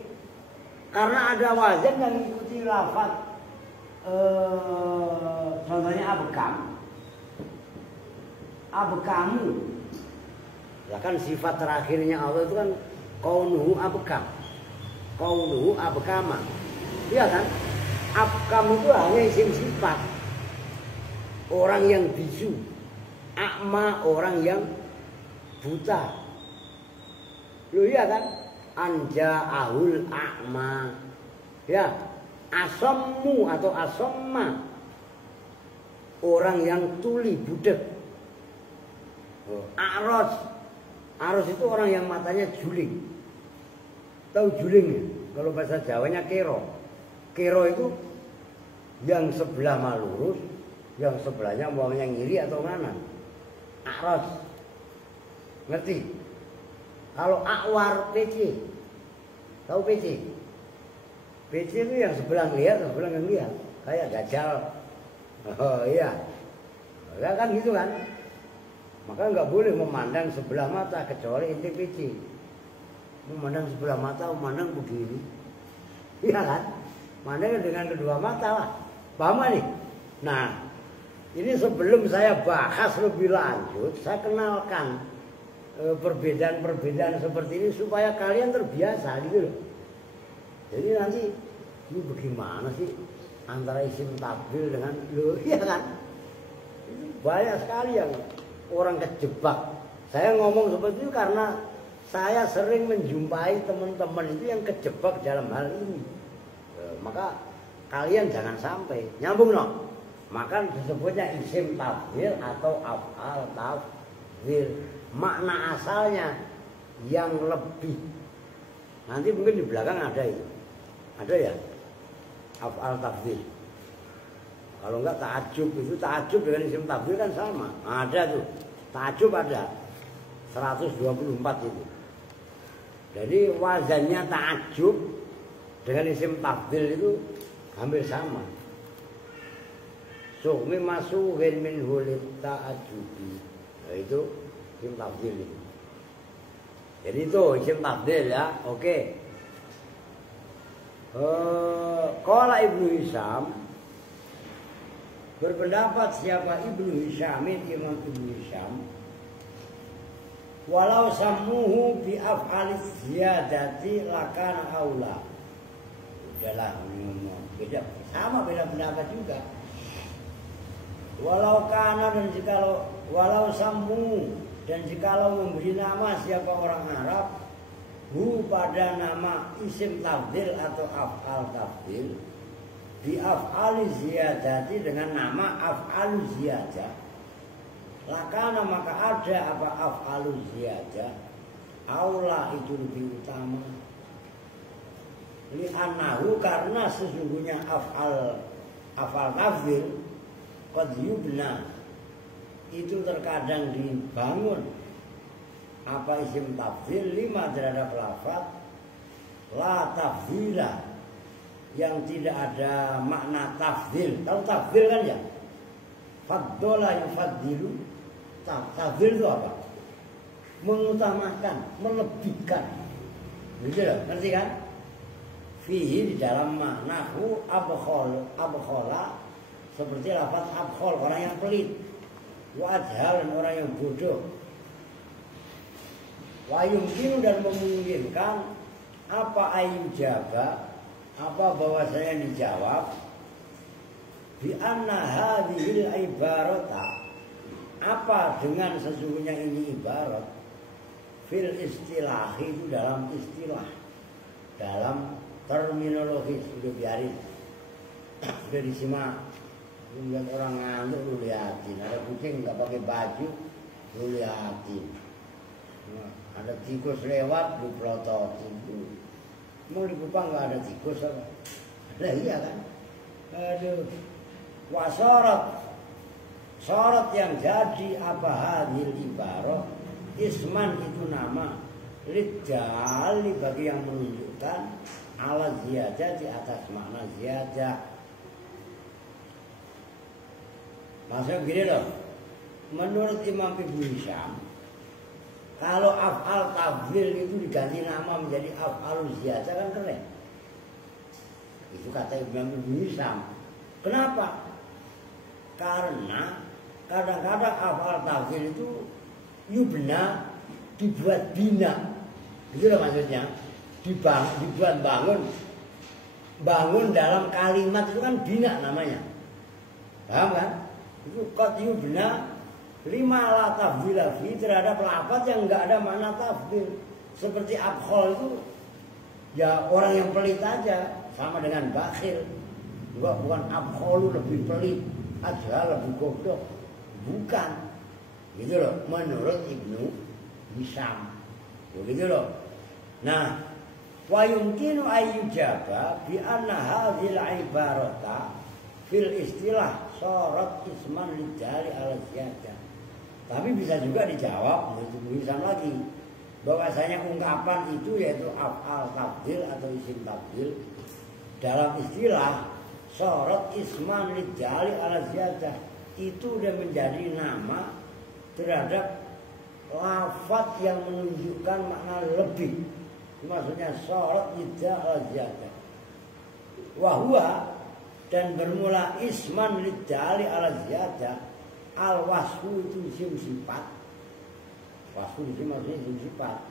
Karena ada wazan yang mengikuti lafaz contohnya abekam, abekamu. Ya kan sifat terakhirnya Allah itu kan kaunuhu abekam, kaunuhu abekama. Iya kan? Abkam itu hanya isim sifat. Orang yang bisu, akma orang yang buta. Loh iya kan? Anja ahul akma. Ya. Asammu atau asamma orang yang tuli budek. Aros, aros itu orang yang matanya juling. Tahu juling ya? Kalau bahasa Jawanya kero. Kero itu yang sebelah malurus, yang sebelahnya uangnya ngiri atau kanan. Aros, ngerti? Kalau akwar PC, tahu PC? PC itu yang sebelah ngeliat, sebelah nggak ngeliat, kayak gajal. Oh iya, ya kan gitu kan. Maka nggak boleh memandang sebelah mata kecuali inti PC. Memandang sebelah mata, memandang begini, iya kan? Mandang dengan kedua mata lah. Paham nih? Nah, ini sebelum saya bahas lebih lanjut, saya kenalkan perbedaan-perbedaan seperti ini supaya kalian terbiasa gitu loh. Jadi nanti ini bagaimana sih antara isim tafdhil dengan lo, iya kan? Banyak sekali yang orang kejebak. Saya ngomong seperti itu karena saya sering menjumpai teman-teman itu yang kejebak dalam hal ini. Maka kalian jangan sampai nyambung no. Maka disebutnya isim tafdhil atau af'al tafdhil. Makna asalnya yang lebih. Nanti mungkin di belakang ada itu. Ada ya? Af'al tafdhil. Kalau enggak ta'ajub, itu ta'ajub dengan isim tafdhil kan sama. Ada tuh. Ta'ajub ada. 124 itu. Jadi wazannya ta'ajub dengan isim tafdhil itu hampir sama. Suhmi masuhin min hulit ta'ajubi. Nah itu isim tafdhil itu. Jadi itu isim tafdhil ya. Oke. Qala Ibnu Hisham, berpendapat siapa Ibnu Hisham, Imam Ibnu Hisham, walau sammuhu bi af'alis ziyadati lakana aula. Udahlah beda, sama beda pendapat juga. Walau kana dan jikalau walau sammu dan jikalau memberi nama siapa orang Arab hu pada nama isim tafdhil atau af'al tafdhil bi af'ali ziyadati dengan nama af'alu ziyadah, lakana maka ada apa af'alu ziyadah aula itu lebih utama li'annahu karena sesungguhnya af'al tafdhil qad yubna itu terkadang dibangun apa isim tafdhil lima terhadap lafaz la tafdhila yang tidak ada makna tafdhil. Tahu tafdhil kan ya? Faddola yufaddilu. Tafdil itu apa? Mengutamakan, melebihkan. Gitu loh, ngerti kan? Fihi di dalam maknahu abkhola seperti lafaz abkhol, orang yang pelit. Wa adhal, orang yang bodoh. Wa yumkinu, dan memungkinkan apa ayyujaba, apa bahwasanya dijawab bi anna hadhil ibarata, apa dengan sesungguhnya ini ibarat fil istilah, itu dalam istilah, dalam terminologi. Sudah biarin, sudah disimak. Lu lihat orang ngantuk, lu liatin. Ada kucing nggak pakai baju, lu liatin. Ada tikus lewat, lu pelototin. Mau di Kupang nggak ada tikus apa? Nah iya kan? Aduh. Sorot yang jadi apa hadil ibarat isman, itu nama lidjali, bagi yang menunjukkan ala ziyadah, di atas makna ziyadah. Maksudnya gini loh, menurut Imam Ibnu Hisham, kalau af'al tafdhil itu diganti nama menjadi af'alul ziyadah kan keren. Itu kata Imam Ibnu Hisham. Kenapa? Karena kadang-kadang af'al tafdhil itu yubna, dibuat bina, gitu loh maksudnya. Dibuat bangun dalam kalimat itu kan bina namanya, paham kan? Itu qad yubna lima la tafdhila fi, terhadap lafaz yang enggak ada makna tafdhil. Seperti abkhol itu ya orang yang pelit aja, sama dengan bakhil. Bukan abkholu lebih pelit, aja lebih goblok, bukan. Gitu loh, menurut Ibnu Hisham. Begitu loh. Nah, wa yumkinu ayyujaba bi anna hadhil ibarata fil istilah sorot isman lidjali ala ziyadah. Tapi bisa juga dijawab menurut Ibnu Hisham lagi, bahwasanya ungkapan itu yaitu af'al tafdhil atau isim tafdhil dalam istilah sorot isman lidjali ala ziyadah, itu udah menjadi nama terhadap lafaz yang menunjukkan makna lebih. Maksudnya sorot lidjali ala ziyadah. Wahwa, dan bermula isman lidjali ala ziyadah, al wasfu itu isim sifat. Wasfu itu maksudnya isim sifat.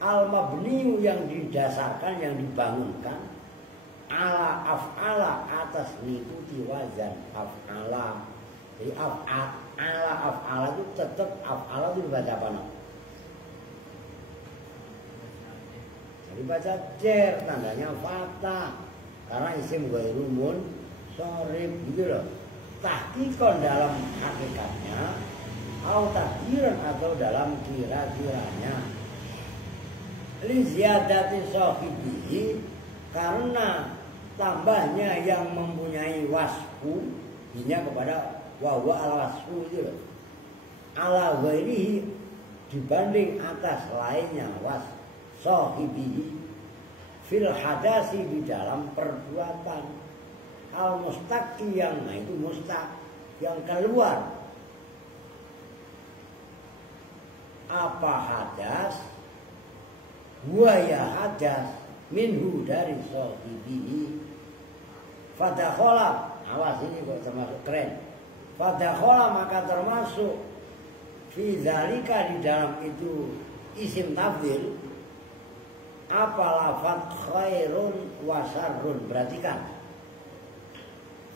Al mabniu yang didasarkan, yang dibangunkan, ala af'ala, atas mengikuti wazan af'ala. Jadi af'ala itu tetap af'ala itu dibaca apa? Jadi baca jer, tandanya fathah. Karena isim ghairumun sorib, gitu loh. Tahqiqan dalam hakikatnya, au takdiran atau dalam kira-kiranya. Li ziyadati sahibihi, karena tambahnya yang mempunyai wasfu, dinya kepada wahwa al wasfu itu loh. Ala ghairihi, dibanding atas lainnya, was sahibihi fil hadasi, di dalam perbuatan. Al mustaqi, yang nah itu mustaq, yang keluar. Apa hadas? Buaya hadas minhu, dari sahibihi. Fadakhola, awas ini kok termasuk keren. Fadakhola, maka termasuk fi dzalika, di dalam itu isim tafdhil apa lafaz khairun wa syarrun. Perhatikan,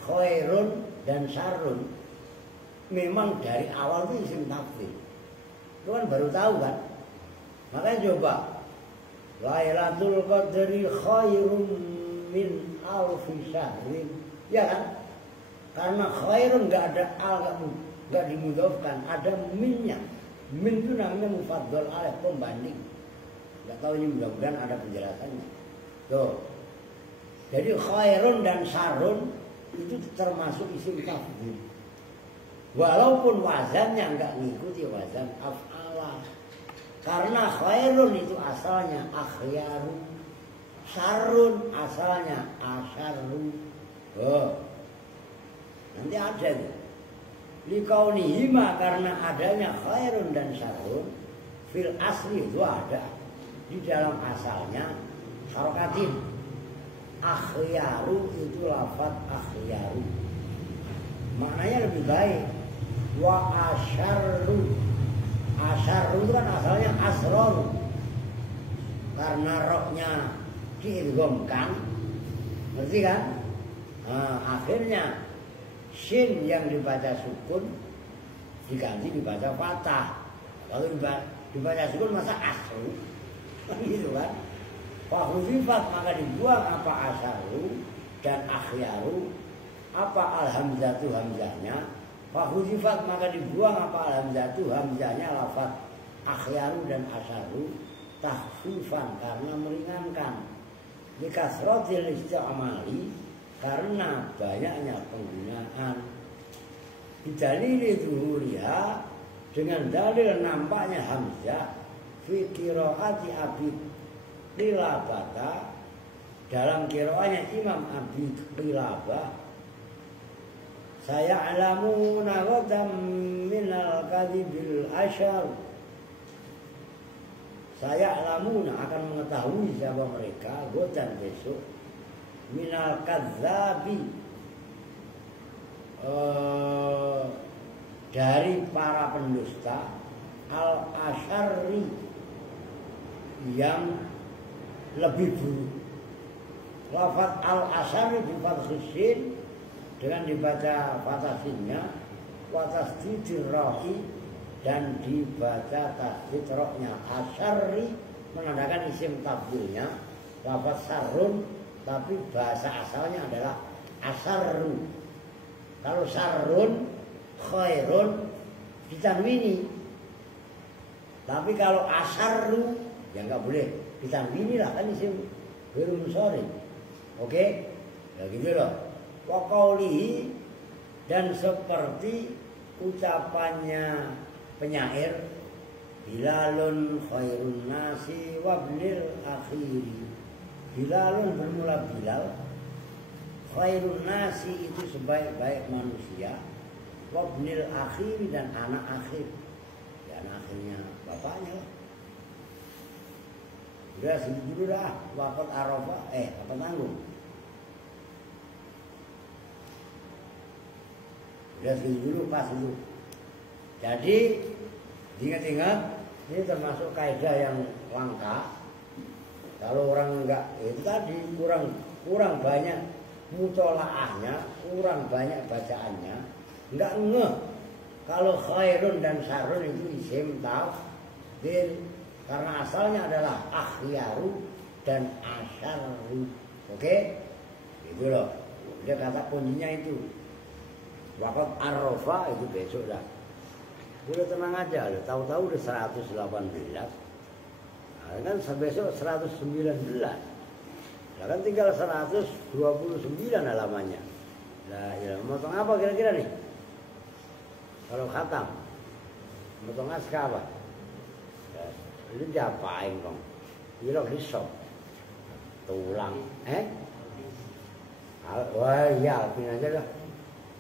khairun dan syarrun memang dari awal itu isim tafdhil. Itu kan baru tahu kan? Makanya coba, Lailatul Qadri khairun min alfi syahrin, ya kan? Karena khairun enggak ada al, enggak dimudhofkan, ada minnya. Min itu namanya mufaddal alaih, pembanding. Enggak tahu, ini mudah-mudahan ada penjelasannya. Tuh. Jadi khairun dan syarrun itu termasuk isim tafdhil. Walaupun wazannya enggak ngikuti wazan af'ala. Karena khairun itu asalnya akhyaru, syarrun asalnya asyarru. Oh. Nanti ada tuh. Likaunihima karena adanya khairun dan syarrun fil asli itu ada di dalam asalnya harokatin. Akhyaru itu lafaz akhyaru, maknanya lebih baik. Wa asyarru, asyarru itu kan asalnya asroru, karena roknya diidghamkan, ngerti kan? Nah, akhirnya shin yang dibaca sukun diganti dibaca fathah. Kalau dibaca sukun masa asru, gitu kan? Fahuzifat maka dibuang apa asaru dan akhyaru, apa alhamzatu hamzahnya. Fahuzifat maka dibuang apa alhamzatu hamzahnya lafaz akhyaru dan asaru tahfifan karena meringankan. Likasrotil istimali karena banyaknya penggunaan. Bidalili zuhuriha dengan dalil nampaknya hamzah fi qiraati Abi Qilabah dalam qiraatnya Imam Abi Qilabah. Saya alamuna ghadan minal kadhibil asyar. Saya alamuna akan mengetahui siapa mereka ghadan besok minal kadzabi dari para pendusta al asyari yang lebih buruk. Lafaz al asyari bi fathhin dengan dibaca fathah sinnya, wa tasdidil ra'i dan dibaca tasdid ra'nya. Asyari menandakan isim tabdilnya lafaz sarrun, tapi bahasa asalnya adalah asarru. Kalau sarrun khairun ditanwini, tapi kalau asarru ya nggak boleh ditanwini lah, kan isim belum sorry. Oke, ya gitu loh. Wa qaulihi dan seperti ucapannya penyair, Bilalun khairun nasi wabnil akhiri. Bilalun bermula Bilal, khairun nasi itu sebaik-baik manusia, wabnil akhiri dan anak akhir. Ya, anak akhirnya bapaknya lah. Udah segitu dulu dah. Waqat Arafah, apa tanggung? Udah segitu dulu, pas dulu. Jadi ingat-ingat, ini termasuk kaidah yang langka. Kalau orang enggak, itu tadi kurang banyak mutolaahnya, kurang banyak bacaannya, enggak ngeh kalau khairun dan syarrun itu isim tafdil, karena asalnya adalah akhyaru dan asyarru. Oke? Itu loh. Dia kata kuncinya itu. Waqat Arafah itu besok dah. Udah tenang aja, tahu-tahu udah 118. Nah, kan besok 119. Nah, kan tinggal 129 halamannya. Nah, ya, motong apa kira-kira nih? Kalau khatam, motong naskah apa? Ya, lu diapain kong? Ilok disop, tulang, wah iya, alpin aja dah.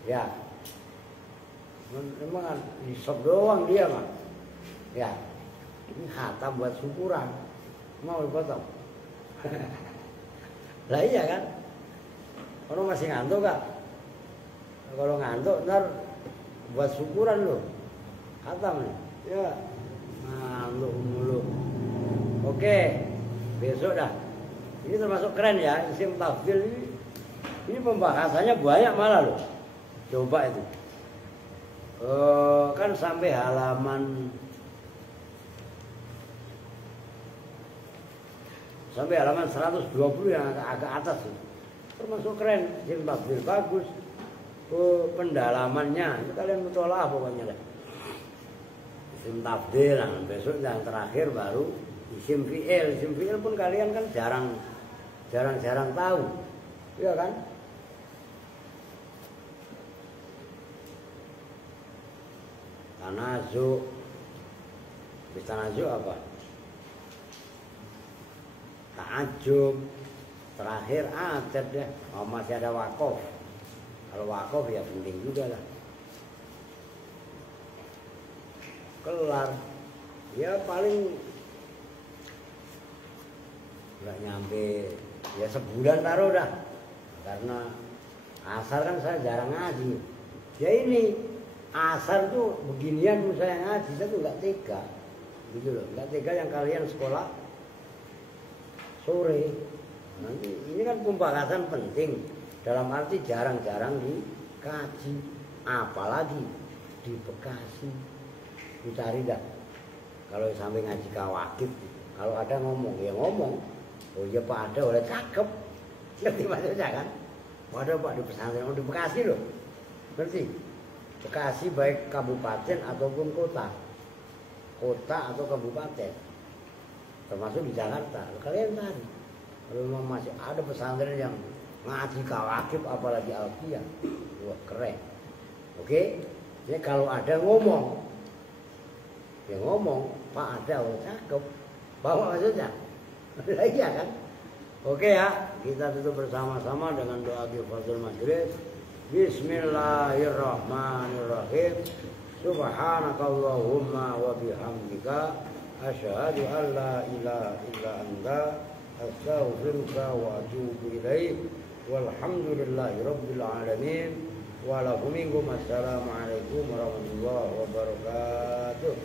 Ya, memang disop doang dia mah. Ya, ini khatam buat syukuran, mau dipotong. Lah iya kan? Kalau masih ngantuk gak? Kalau ngantuk ntar buat syukuran loh. Khatam nih. Ya. Ngantuk mulu. Oke. Besok dah. Ini termasuk keren ya, isim tafdil ini. Ini pembahasannya banyak malah loh. Coba itu. Kan sampai halaman 120 yang agak atas itu. Termasuk keren, isim tafdil bagus. Pendalamannya itu kalian mutolaah pokoknya lah. Isim tafdil, nah, besok yang terakhir baru isim fi'il. Isim fi'il pun kalian kan jarang tahu, iya kan? Tanazu, tanazu apa? Ta'ajub, terakhir adab deh. Oh, masih ada wakof. Kalau wakof ya penting juga lah. kelar. Ya paling nggak nyampe ya sebulan taruh dah, karena asar kan saya jarang ngaji. Ya ini asar tuh beginian saya ngaji, saya tuh nggak tega gitu loh, nggak tega yang kalian sekolah sore. Nanti ini kan pembalasan penting dalam arti jarang-jarang dikaji, apalagi di Bekasi. Dicari dah kalau sampai ngaji kawakib, kalau ada ngomong ya ngomong, oh iya Pak ada oleh cakep, ngerti maksudnya kan? Ada Pak di pesantren di Bekasi loh, ngerti? Bekasi baik kabupaten ataupun kota atau kabupaten, termasuk di Jakarta. Kalian cari, kalau memang masih ada pesantren yang ngaji kawakib apalagi alfiah, wah keren. Oke, jadi kalau ada ngomong, ya ngomong Pak ada, oh cakep, bawa maksudnya. Iya kan? Oke ya, kita tutup bersama-sama dengan doa Ghifratul Majlis. Bismillahirrahmanirrahim. Subhanakallahumma wa bihamdika asyhadu an la ilaha illa anta astaghfiruka wa atubu ilaik. Walhamdulillahi rabbil alamin. Wa lakum minkum assalamu alaikum warahmatullahi wabarakatuh.